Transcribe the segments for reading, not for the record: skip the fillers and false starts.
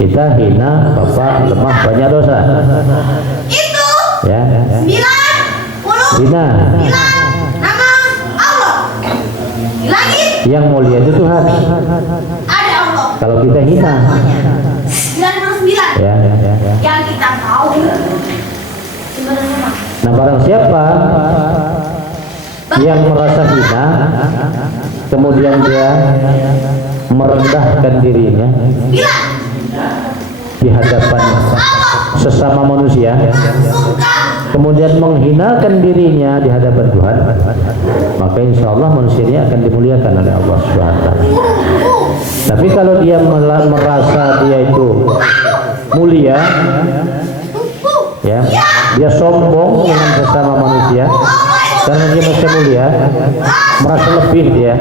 Kita hina bapak, lemah, banyak dosa. Itu Ya. 90 Hina. nama Allah. Lagi Yang mulia itu Tuhan. ada Allah. Kalau kita hina, 99 ya. yang kita tahu sebenarnya mah. Nah, barang siapa yang merasa hina, kemudian dia merendahkan dirinya di hadapan sesama manusia, kemudian menghinakan dirinya di hadapan Tuhan, maka insya Allah manusia ini akan dimuliakan oleh Allah Subhanahu wa Ta'ala. Tapi kalau dia merasa dia itu mulia, ya, dia sombong dengan sesama manusia karena dia merasa mulia, merasa lebih dia,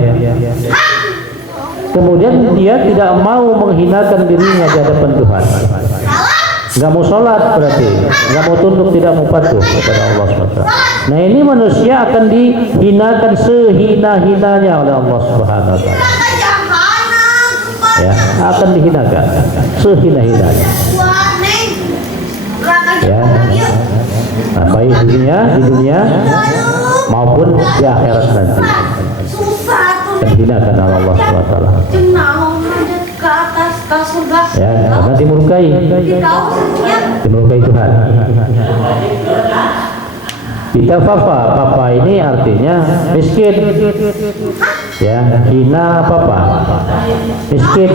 kemudian dia tidak mau menghinakan dirinya di hadapan Tuhan, nggak mau sholat, berarti nggak mau tunduk, tidak mau patuh kepada Allah SWT. Nah, ini manusia akan dihinakan sehina-hinanya oleh Allah Subhanahu wa Ta'ala. Ya, akan dihinakan sehina-hinanya. Ya, nah, baik di dunia maupun di akhirat nanti akan dihinakan oleh Allah SWT. Ya, karena dimurkai Tuhan. Kita papa ini artinya miskin. Ya, hina papa, miskin.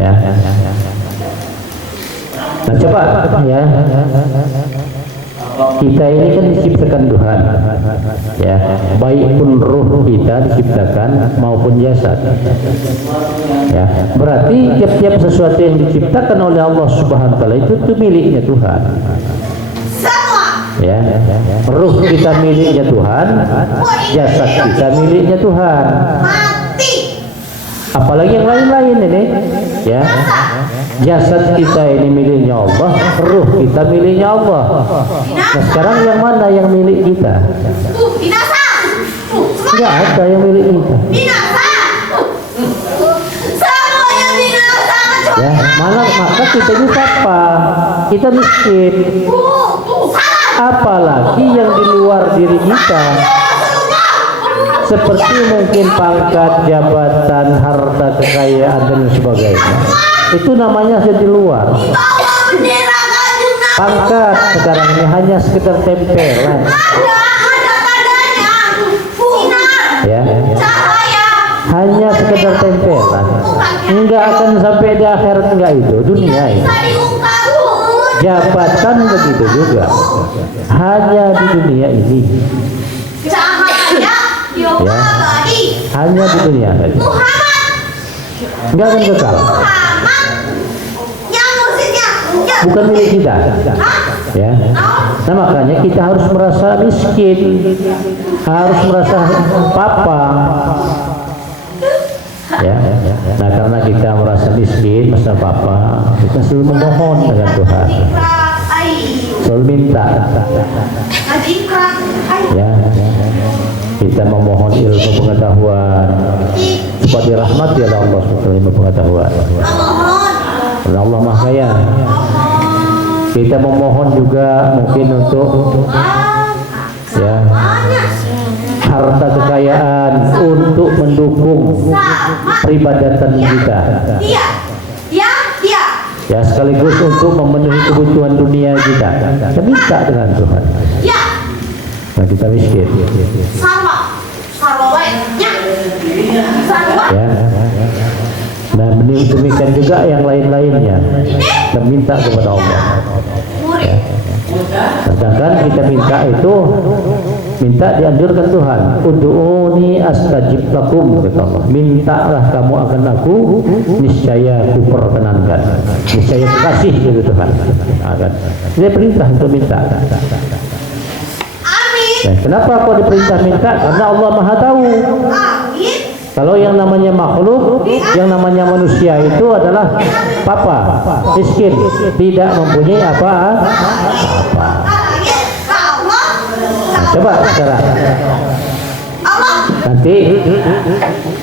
Ya. Nah, coba ya. Kita ini kan diciptakan Tuhan, ya, baik pun ruh kita diciptakan maupun jasad, ya, berarti tiap-tiap sesuatu yang diciptakan oleh Allah Subhanahu wa Ta'ala itu miliknya Tuhan, ya, ruh kita miliknya Tuhan, jasad kita miliknya Tuhan, apalagi yang lain-lain ini, ya. Jasad kita ini miliknya Allah, ruh kita miliknya Allah. Nah, sekarang yang mana yang milik kita? Enggak ada yang milik kita. Ya, malah maka kita ini apa? Kita miskin. Apalagi yang di luar diri kita, seperti mungkin pangkat, jabatan, harta, kekayaan dan sebagainya. Itu namanya di luar. Pangkat sekarang ini hanya sekedar tempelan. Ya, hanya sekedar tempelan. Enggak akan sampai di akhirat, enggak, itu dunia ini. Jabatan begitu juga. Hanya di dunia ini. Ya, hanya di dunia saja. Enggak akan kekal. Bukan milik kita, ya. Nah, makanya kita harus merasa miskin, harus merasa papa, ya. Nah, karena kita merasa miskin, merasa papa, kita selalu memohon dengan Tuhan, selalu minta, ya. Kita memohon ilmu pengetahuan supaya dirahmati oleh Allah SWT, ilmu pengetahuan. Allah Maha Kaya. Kita memohon juga mungkin untuk, ya, harta kekayaan untuk mendukung peribadatan kita. Ya, sekaligus untuk memenuhi kebutuhan dunia kita. Kita minta dengan Tuhan. Nah, kita miskin. Ya. Nah, demikian juga yang lain-lainnya. Kita minta kepada Allah. Ya. Sedangkan kita minta itu, minta dianjurkan Tuhan. Ud'uni astajib lakum, kata Allah. Mintalah kamu akan aku, niscaya aku perkenankan. Niscaya kasih, gitu Tuhan. Akan. Dia perintah untuk minta. Nah, kenapa kau diperintah minta? Karena Allah Maha tahu. Kalau yang namanya makhluk, yang namanya manusia itu adalah papa, miskin, tidak mempunyai apa-apa. Coba sekarang. Nanti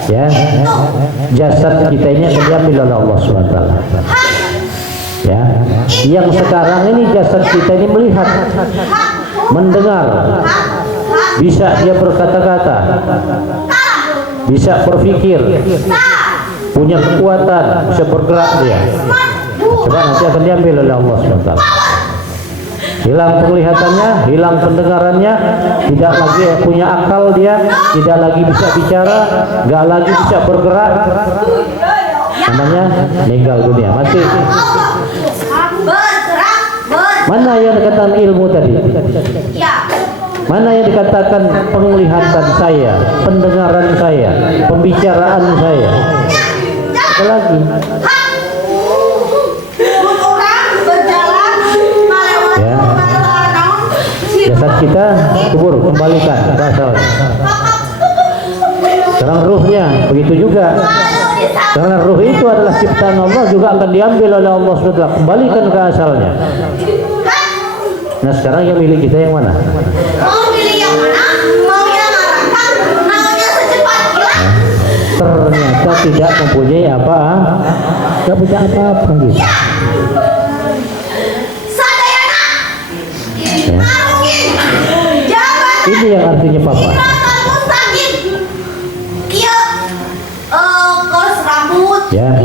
ya jasad kita ini akan diambil oleh Allah SWT. Ya, yang sekarang ini jasad kita ini melihat, mendengar, bisa dia berkata-kata, bisa berpikir, punya kekuatan, bisa bergerak dia. Coba nanti akan diambil oleh Allah SWT. Hilang penglihatannya, hilang pendengarannya, tidak lagi punya akal dia, tidak lagi bisa bicara, nggak lagi bisa bergerak. Namanya meninggal dunia, mati. Mana yang dikatakan ilmu tadi? Mana yang dikatakan penglihatan saya, pendengaran saya, pembicaraan saya? Ada lagi. Ya. Jasad kita kubur, kembalikan ke asalnya. Sekarang ruhnya begitu juga. Karena ruh itu adalah ciptaan Allah, juga akan diambil oleh Allah SWT, kembalikan ke asalnya. Nah sekarang yang milik kita yang mana? Mau pilih yang mana? Mau yang arahkan? Maunya secepat kilat? Ternyata tidak mempunyai apa? Tidak punya apa-apa gitu. Sadayana. Ya. Jabatan. Ini yang artinya papa. Mustaqim. Kia. Kos rambut. Ya.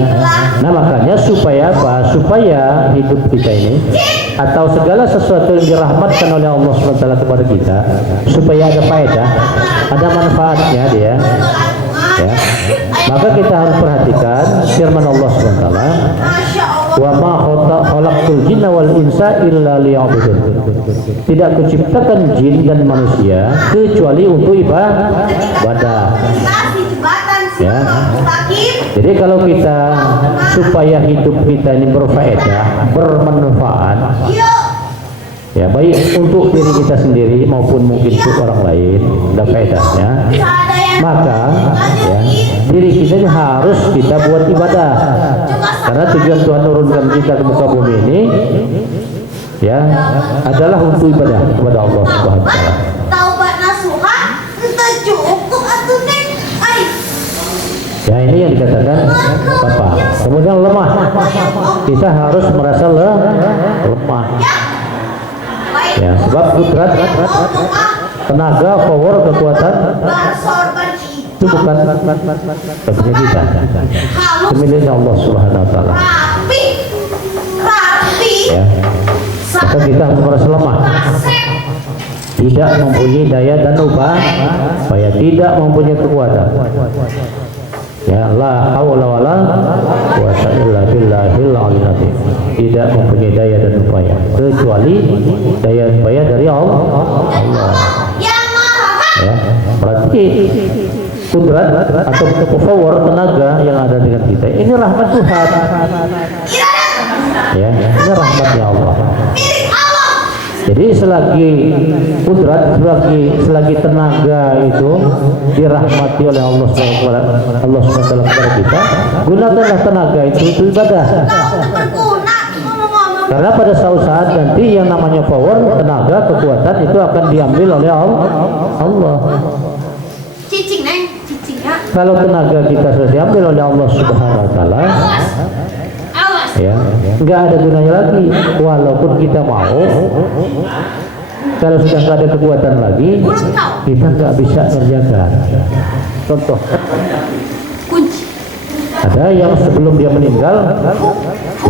Nah makanya supaya apa? Supaya hidup kita ini atau segala sesuatu yang dirahmatkan oleh Allah SWT kepada kita, supaya ada faedah, ada manfaatnya dia. Ya. Maka kita harus perhatikan firman Allah SWT, wa ma khalaqtul jinna wal insa illa liya'budun. Tidak kuciptakan jin dan manusia kecuali untuk ibadah. Ya. Jadi kalau kita supaya hidup kita ini berfaedah, bermanfaat, ya baik untuk diri kita sendiri maupun mungkin untuk orang lain, ada faedahnya, maka ya diri kita ini harus kita buat ibadah. Karena tujuan Tuhan turunkan kita ke muka bumi ini ya adalah untuk ibadah kepada Allah Subhanahu wa taala. Taubat nasuha ente cukup atuh neng. Ya ini yang dikatakan Bapak. Kemudian lemah. Kita harus merasa lemah. Ya, sebab kudrat, tenaga, power, kekuatan itu bukan punya kita. Itu miliknya Allah Subhanahu wa taala. Ya. Maka kita harus merasa lemah. Tidak mempunyai daya dan upaya, tidak mempunyai kekuatan. Ya la haula wala quwwata illa billahil aliyil azim. Tidak mempunyai daya dan upaya kecuali daya upaya dari Allah. Ya, berarti kudrat atau power tenaga yang ada dengan kita ini rahmat Tuhan. Ya, ini rahmatnya Allah. Jadi selagi kudrat, selagi tenaga itu dirahmati oleh Allah SWT kepada kita, gunakanlah tenaga itu ibadah. Karena pada suatu saat nanti yang namanya power, tenaga, kekuatan itu akan diambil oleh Allah. Kalau tenaga kita sudah diambil oleh Allah Subhanahu wa taala, ya nggak ada gunanya lagi. Walaupun kita mau, kalau sudah nggak ada kekuatan lagi, kita nggak bisa kerjakan. Contoh, ada yang sebelum dia meninggal,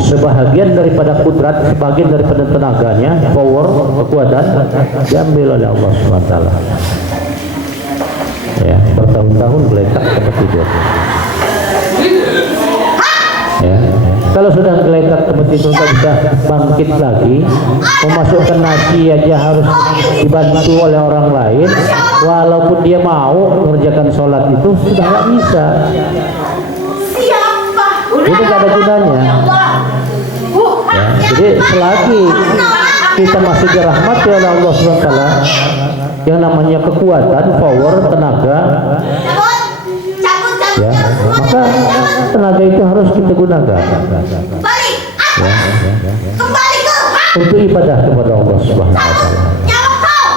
sebahagian daripada kudrat, sebagian daripada tenaganya, power, kekuatan diambil oleh Allah SWT. Ya, bertahun-tahun geletak tempat tidur. Ya, kalau sudah geletak tempat tidur nggak bisa bangkit lagi, memasukkan nasi aja harus dibantu oleh orang lain, walaupun dia mau mengerjakan sholat itu sudah nggak bisa. Itu nggak ada gunanya. Ya, jadi selagi kita masih dirahmati oleh Allah SWT, yang namanya kekuatan, power, tenaga, Ya, maka tenaga itu harus kita gunakan. Balik. Ya, Kembali ke. untuk ibadah kepada Allah Subhanahu wa taala. Nyawa kau.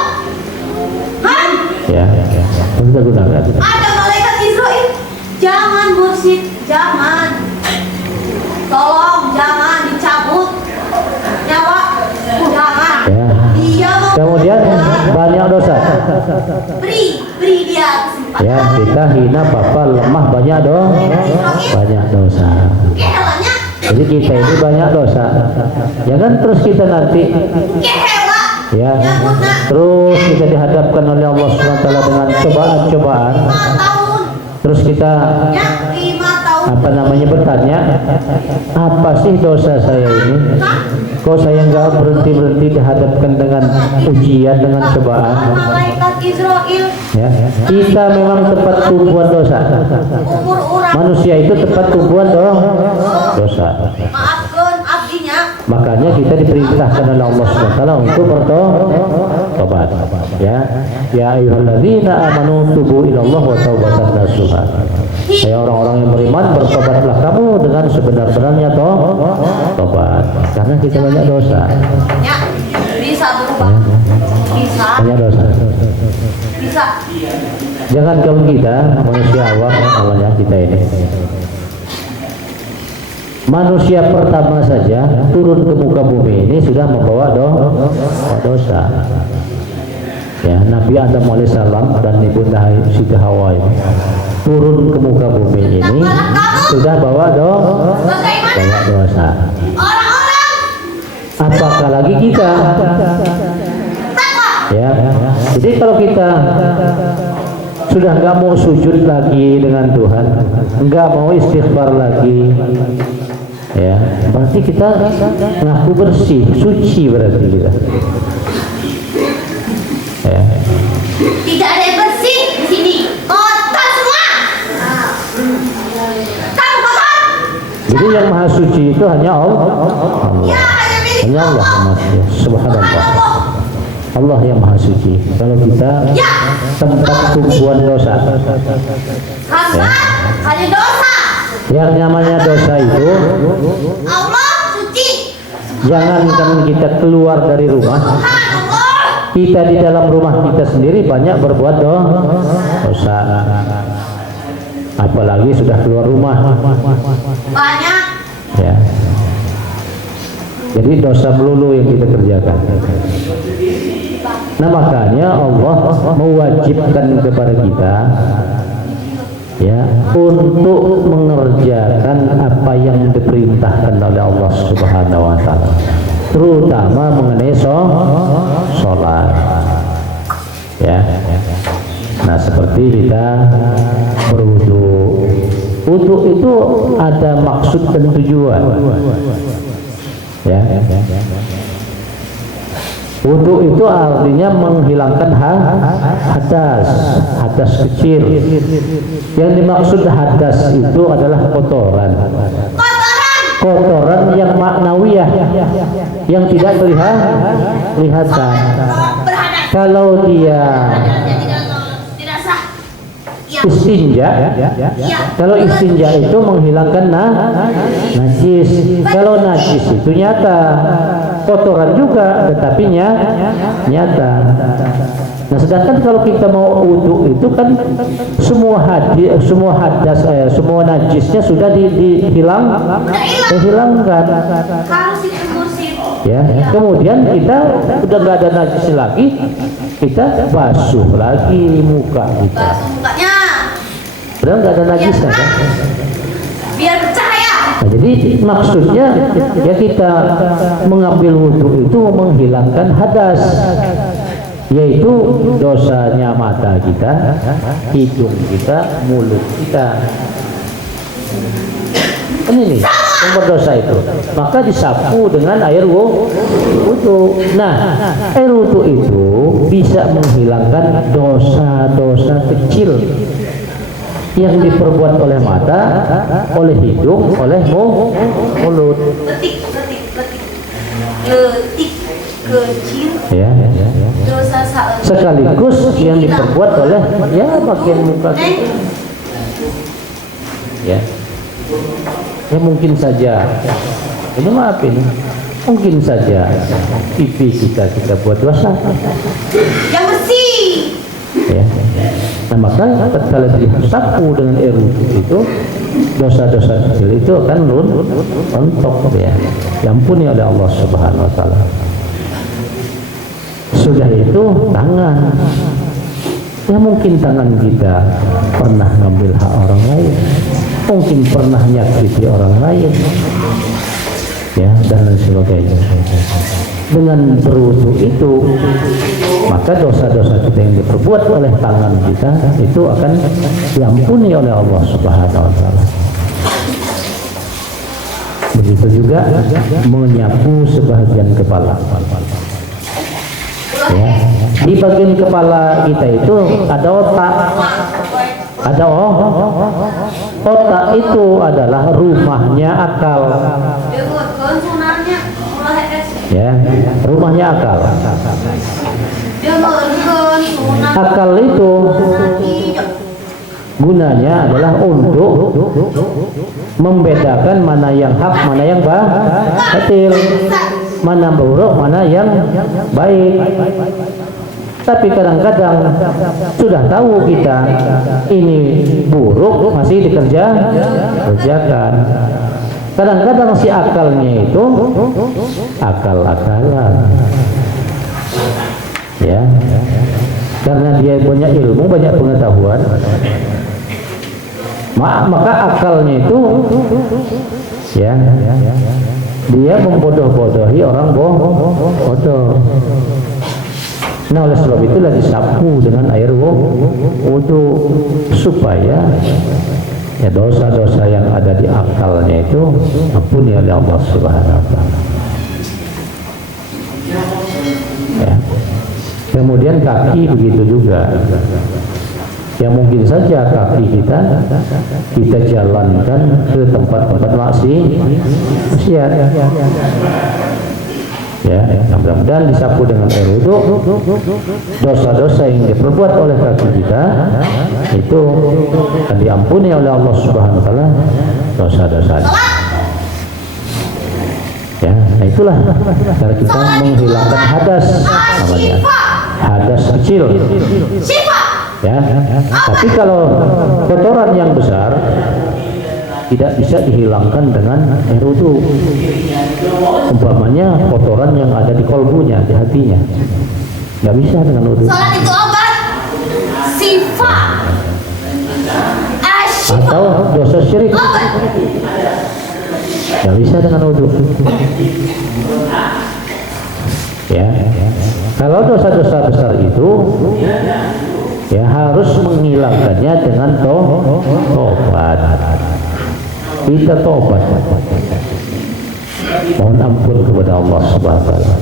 Hah? Ya, kita gunakan. Ada malaikat Israel. Jangan mursyid, jangan. Tolong jangan dicabut nyawa. Jangan. Ya. Dia mau Kemudian banyak dosa. beri dia kesempatan. Ya, kita hina papa lemah banyak banyak dosa. Kehelanya. Jadi kita ini banyak dosa. Jangan terus kita nanti Kehela. ya terus kita dihadapkan oleh Allah SWT dengan cobaan-cobaan. 5 tahun. Terus kita Ya, 5 tahun. bertanya, apa sih dosa saya ini? Kok saya nggak berhenti dihadapkan dengan ujian, dengan cobaan? Malaikat Israel. Ya, kita memang tempat tumbuhan dosa. Umur orang. Manusia itu tempat tumbuhan dosa. Maafkan abdinya. Makanya kita diperintahkan oleh Allah SWT untuk bertobat. Ya, ya ayyuhalladzina amanu tubu ilallah wa taubatan nasuha. Hai orang-orang yang beriman, bertobatlah kamu dengan sebenar-benarnya tobat. Karena kita banyak dosa. Ya, bisa berubah. Bisa. Banyak dosa. Bisa. Jangan kalau kita manusia awam namanya kita ini. Manusia pertama saja turun ke muka bumi ini sudah membawa dosa. Ya, Nabi Adam alaihissalam dan ibunda Siti Hawa ini turun ke muka bumi ini sudah bawa Bagaimana? dosa. Orang-orang Apakah lagi kita? takwa. Ya, jadi kalau kita sudah nggak mau sujud lagi dengan Tuhan, nggak mau istighfar lagi, ya berarti kita ngaku bersih, suci berarti kita. Ya. Tidak ada yang bersih di sini. Kotor semua. Kamu kotor. Jadi yang maha suci itu hanya Allah. Ya, hanya milik Hanya Allah Allah. Subhanallah. Subhanallah. Allah yang maha suci. Kalau kita Ya. tempat tumbuhan dosa, Hasan hanya dosa. yang namanya dosa itu Allah suci. jangankan kita keluar dari rumah, Subhanallah. kita di dalam rumah kita sendiri banyak berbuat dosa. Apalagi sudah keluar rumah. Banyak. Ya. Jadi dosa melulu yang kita kerjakan. Nah makanya Allah mewajibkan kepada kita ya untuk mengerjakan apa yang diperintahkan oleh Allah Subhanahu wa taala, terutama mengenai sholat. Ya. Nah seperti kita berwudu. Wudu itu ada maksud dan tujuan. Ya. Wudu itu artinya menghilangkan hadas kecil. Yang dimaksud hadas itu adalah kotoran. Kotoran yang maknawiyah, yang tidak kelihatan. Kalau dia Tidak sah. Ya. istinja, kalau istinja itu menghilangkan najis. Kalau najis itu nyata, kotoran juga, tetapi nyata. Nah, sedangkan kalau kita mau wudu itu kan semua hadas, semua najisnya sudah dihilangkan. Harus ditembusin. Ya, kemudian kita udah nggak ada najis lagi, kita basuh lagi muka kita. Basuh mukanya. Udah nggak ada najis kan? Biar bercahaya. Nah, jadi maksudnya ya kita mengambil wudhu itu menghilangkan hadas, yaitu dosanya mata kita, hidung kita, mulut kita. Ini nih yang berdosa itu, maka disapu dengan air wudu. Nah, air wudu itu bisa menghilangkan dosa-dosa kecil yang diperbuat oleh mata, oleh hidung, oleh mulut. Letik kecil. Ya. Dosa Sekaligus yang diperbuat oleh ya bagian muka. ya. Ya mungkin saja, ini maaf ini, mungkin saja pipi kita buat dosa. Yang bersih. Ya. Nah maka tatkala disapu dengan air wudhu itu, dosa-dosa kecil itu akan rontok ya, diampuni oleh Allah Subhanahu Wa Taala. Sudah itu tangan, ya mungkin tangan kita pernah ngambil hak orang lain, mungkin pernah nyakiti orang lain, ya dan lain sebagainya. Dengan berwudu itu, maka dosa-dosa kita yang diperbuat oleh tangan kita itu akan diampuni oleh Allah Subhanahu Wa Taala. Begitu juga menyapu sebagian kepala. Ya, di bagian kepala kita itu ada otak. Ada otak itu adalah rumahnya akal. Ya, rumahnya akal. Akal itu gunanya adalah untuk membedakan mana yang hak, mana yang batil, mana buruk, mana yang baik. Tapi kadang-kadang sudah tahu kita ini buruk masih dikerjakan. Kadang-kadang si akalnya itu akal-akalan, ya, karena dia punya ilmu, banyak pengetahuan, maka akalnya itu, ya, dia membodoh-bodohi orang bodoh. Nah oleh sebab itulah disapu dengan air wudu supaya ya dosa-dosa yang ada di akalnya itu ampuni oleh Allah Subhanahu Wa Taala. Ya. Kemudian kaki begitu juga. Ya mungkin saja kaki kita jalankan ke tempat-tempat maksiat. Ya, mudah-mudahan disapu dengan air wudu. Dosa-dosa yang diperbuat oleh kaki kita itu akan diampuni oleh Allah Subhanahu Wa Taala dosa-dosanya. Ya, nah itulah cara kita menghilangkan hadas, namanya hadas kecil. Ya, tapi kalau kotoran yang besar tidak bisa dihilangkan dengan air wudu. Umpamanya kotoran yang ada di kolbunya, di hatinya, nggak bisa dengan wudu. Salat itu obat sifat. Atau dosa syirik, nggak bisa dengan wudu. Ya, kalau dosa-dosa besar itu ya harus menghilangkannya dengan tobat. Kita tobat, mohon ampun kepada Allah Subhanahu Wa Taala.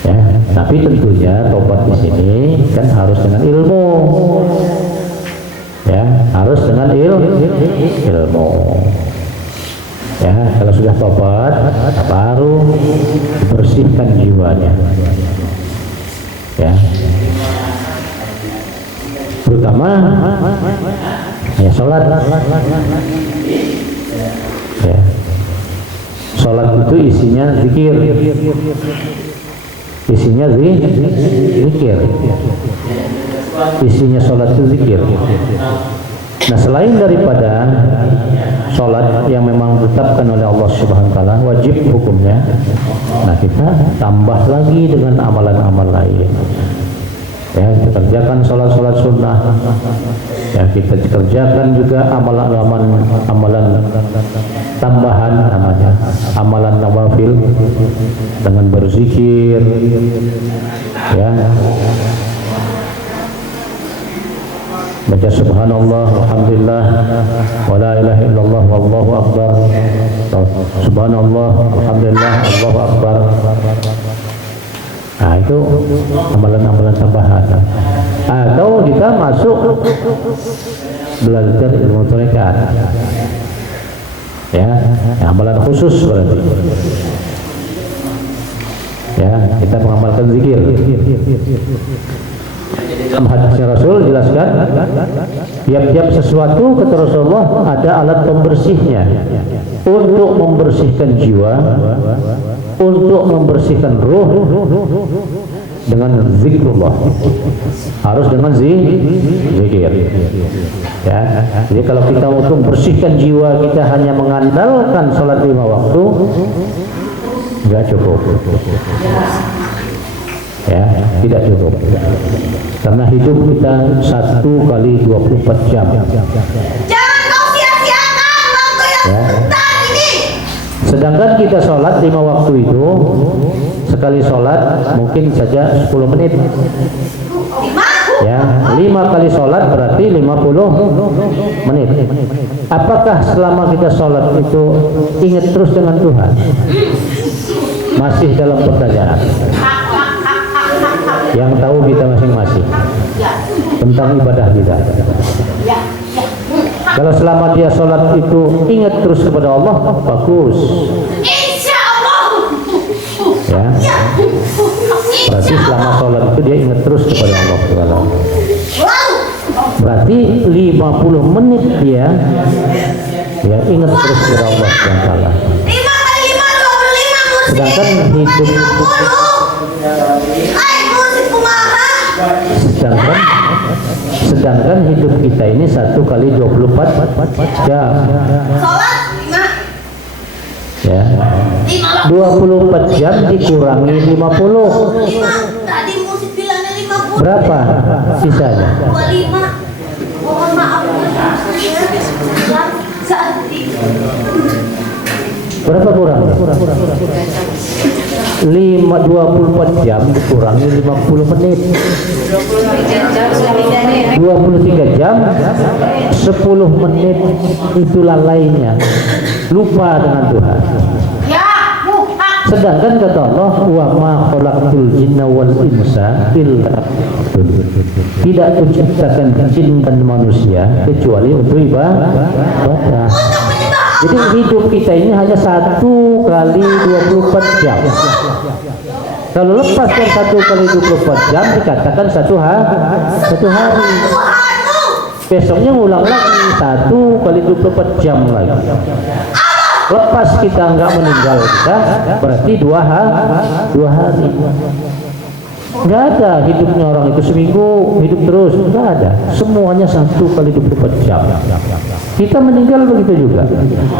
Ya, tapi tentunya tobat di sini kan harus dengan ilmu. Ya, harus dengan ilmu. Ya, kalau sudah tobat baru bersihkan jiwanya. Ya, terutama ya sholat. Ya. Sholat itu isinya zikir, isinya sholat itu zikir. Nah selain daripada sholat yang memang ditetapkan oleh Allah Subhanahu Wa Taala wajib hukumnya, nah kita tambah lagi dengan amalan-amal lain. Ya, kita kerjakan sholat sunnah. Ya, kita kerjakan juga amalan tambahan, namanya amalan nawafil dengan berzikir. Ya, baca subhanallah, alhamdulillah, wa la ilaha illallah, wallahu akbar. Subhanallah, alhamdulillah, Allahu akbar. Nah itu amalan-amalan tambahan. Atau kita masuk belajar ilmu tarekat, ya, amalan khusus berarti. Ya, kita mengamalkan zikir. Dalam hadis Rasul jelaskan, tiap-tiap sesuatu kata Rasulullah ada alat pembersihnya untuk membersihkan jiwa, untuk membersihkan ruh dengan zikrullah, harus dengan zikir. Ya, jadi kalau kita untuk membersihkan jiwa kita hanya mengandalkan sholat 5 waktu, nggak cukup. Ya, tidak cukup. Karena hidup kita 1 kali 24 jam. Jangan kau sia-siakan waktu yang sebentar ini. Sedangkan kita sholat 5 waktu itu, sekali sholat mungkin saja 10 menit. 5. Ya, 5 kali sholat berarti 50 menit. Apakah selama kita sholat itu ingat terus dengan Tuhan? Masih dalam pertanyaan. Yang tahu kita masing-masing tentang ibadah kita. Kalau selama dia sholat itu ingat terus kepada Allah, bagus. Insya Allah. Ya, berarti selama sholat itu dia ingat terus kepada Allah. Berarti 50 menit dia ingat terus kepada Allah. 5 kali 5 25. Sedangkan hidup sedangkan hidup kita ini 1 kali 24 jam. Sholat 5. Ya, 24 jam dikurangi 50. 5. Tadi musik bilangnya 50. Berapa sisanya? 25. Mohon maaf. Saat ini. Berapa kurang? 24 jam dikurangi 50 menit. 23 jam 10 menit itu lalainya, lupa dengan Tuhan. Sedangkan kata Allah, wa ma khalaqtul jinna wal insa illa tidak kuciptakan jin dan manusia kecuali untuk ibadah. Jadi hidup kita ini hanya 1 kali 24 jam. Kalau lepas dari 1 kali 24 jam dikatakan satu hari. Besoknya ngulang lagi 1 kali 24 jam lagi. Lepas kita nggak meninggal kita berarti 2 hari. Nggak ada hidupnya orang itu seminggu hidup terus, nggak ada. Semuanya 1 kali 24 jam. Kita meninggal begitu juga.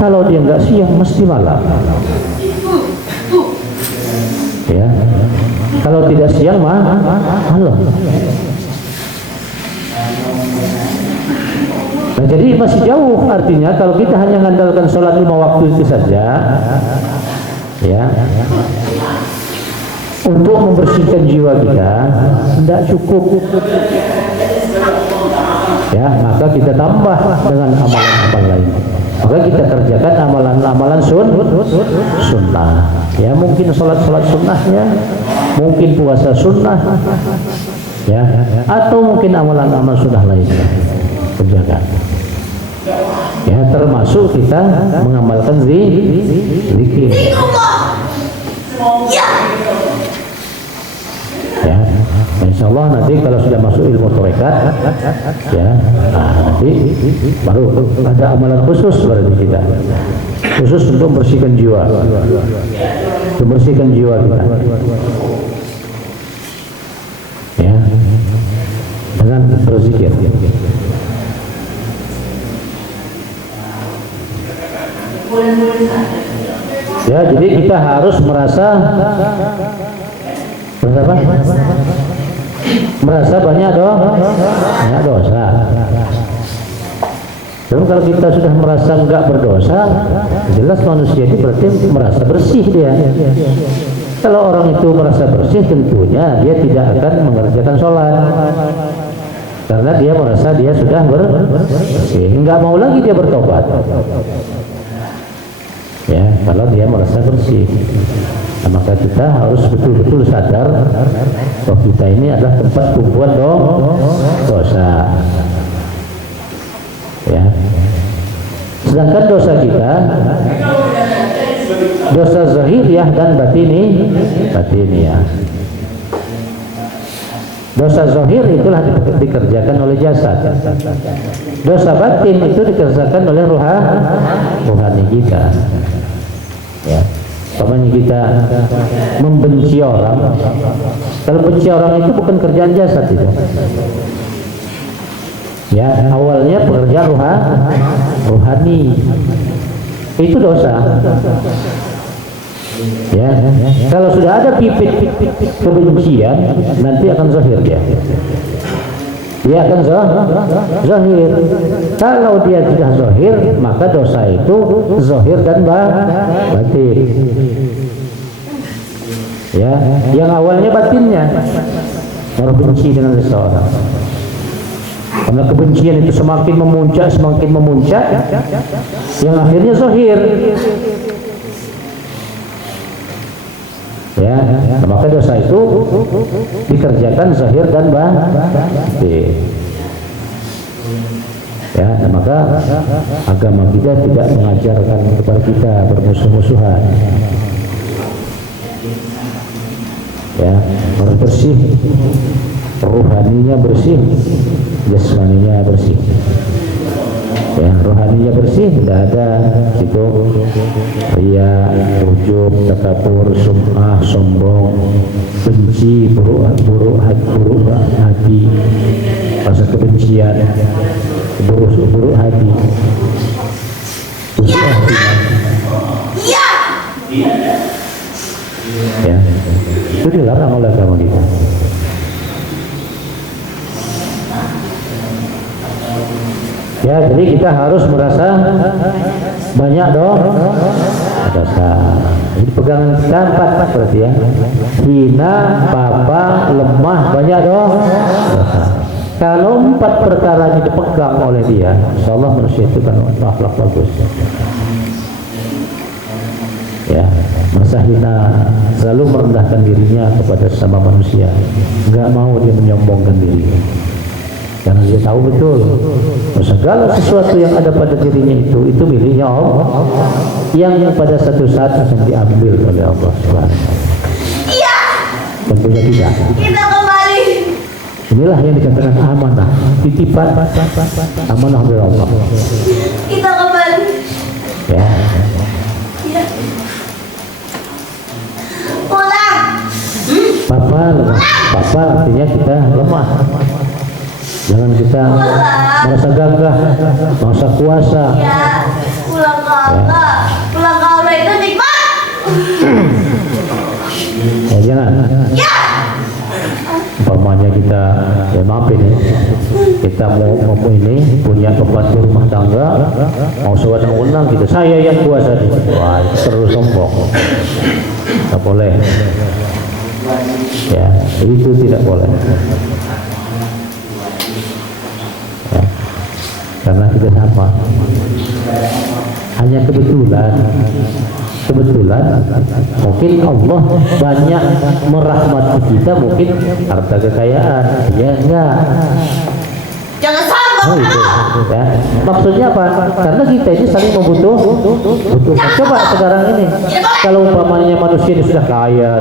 Kalau dia nggak siang mesti malam. Ya. Kalau tidak siang malam. Nah, jadi masih jauh, artinya kalau kita hanya mengandalkan sholat 5 waktu itu saja, ya, untuk membersihkan jiwa kita tidak cukup. Ya, maka kita tambah dengan amalan-amalan lain. Maka kita kerjakan amalan-amalan sunnah. Ya, mungkin sholat sunnahnya, mungkin puasa sunnah, ya, atau mungkin amalan-amalan sunnah lainnya kerjakan. Ya, termasuk kita mengamalkan zikir. Ya, insya Allah nanti kalau sudah masuk ilmu tarekat, ya, nanti baru ada amalan khusus berarti kita, khusus untuk membersihkan jiwa, membersihkan jiwa kita. Ya, dengan berzikir. Ya, jadi kita harus merasa banyak dosa. Dan kalau kita sudah merasa enggak berdosa, jelas manusia itu berarti merasa bersih dia. Kalau orang itu merasa bersih, tentunya dia tidak akan mengerjakan sholat, karena dia merasa dia sudah bersih, enggak mau lagi dia bertobat. Ya, kalau dia merasa bersih. Nah, maka kita harus betul-betul sadar bahwa kita ini adalah tempat tumpuan dosa. Ya. Sedangkan dosa kita, dosa zahiriyah dan batiniyah. Dosa zahir itulah dikerjakan oleh jasad. Dosa batin itu dikerjakan oleh rohani kita. Ya. Umpamanya kita membenci orang, kalau benci orang itu bukan kerjaan jasad itu. Ya, awalnya pekerjaan rohani. Itu dosa. Ya, kalau sudah ada bibit kebencian, nanti akan zahir dia. Dia akan zahir. Kalau dia tidak zahir, maka dosa itu zahir dan batin. Ya, yang awalnya batinnya orang benci dengan seseorang. Karena kebencian itu semakin memuncak, yang akhirnya zahir. Ya, maka dosa itu dikerjakan zahir dan batin. Ya, maka agama kita tidak mengajarkan kepada kita bermusuh-musuhan. Ya, harus bersih, rohaninya bersih, jasmaninya bersih. Ya, rohaninya bersih, tidak ada situ ria, ujub, takabur, sum'ah, sombong, benci, buruk hati, rasa kebencian, buruk hati, busuk hati. Ya, itu dilarang oleh agama kita. Ya, jadi kita harus merasa banyak dosa. Jadi pegangan kita 4 berarti ya. Hina, papa, lemah, banyak dosa. Kalau 4 perkara ini dipegang oleh dia, insyaallah manusia itu kan akhlak bagus. Ya, merasa hina, selalu merendahkan dirinya kepada sesama manusia. Enggak mau dia menyombongkan dirinya. Karena dia tahu betul segala sesuatu yang ada pada dirinya itu miliknya Allah, yang pada satu saat akan diambil oleh Allah Subhanahu. Iya. Tentunya tidak. Kita kembali. Inilah yang dikatakan amanah, titipan, amanah dari Allah. Kita kembali. Ya. Iya. Pulang. Papa artinya kita lemah. Jangan kita merasa gagah, merasa kuasa. Ya, pulang ke Allah itu nikmat. Ya, jangan. Ya. Umpamanya kita, ya maaf ini, kita mau ini punya pembantu rumah tangga, mau sewenang-wenang gitu, saya yang kuasa. Wah, itu terlalu sombong. Tidak boleh. Ya, itu tidak boleh. Karena kita sama, hanya kebetulan mungkin Allah banyak merahmati kita, mungkin harta kekayaan, ya enggak, jangan sombong. Itu ya, maksudnya apa? Karena kita ini saling membutuhkan. Coba sekarang ini, kalau umpamanya manusia ini sudah kaya,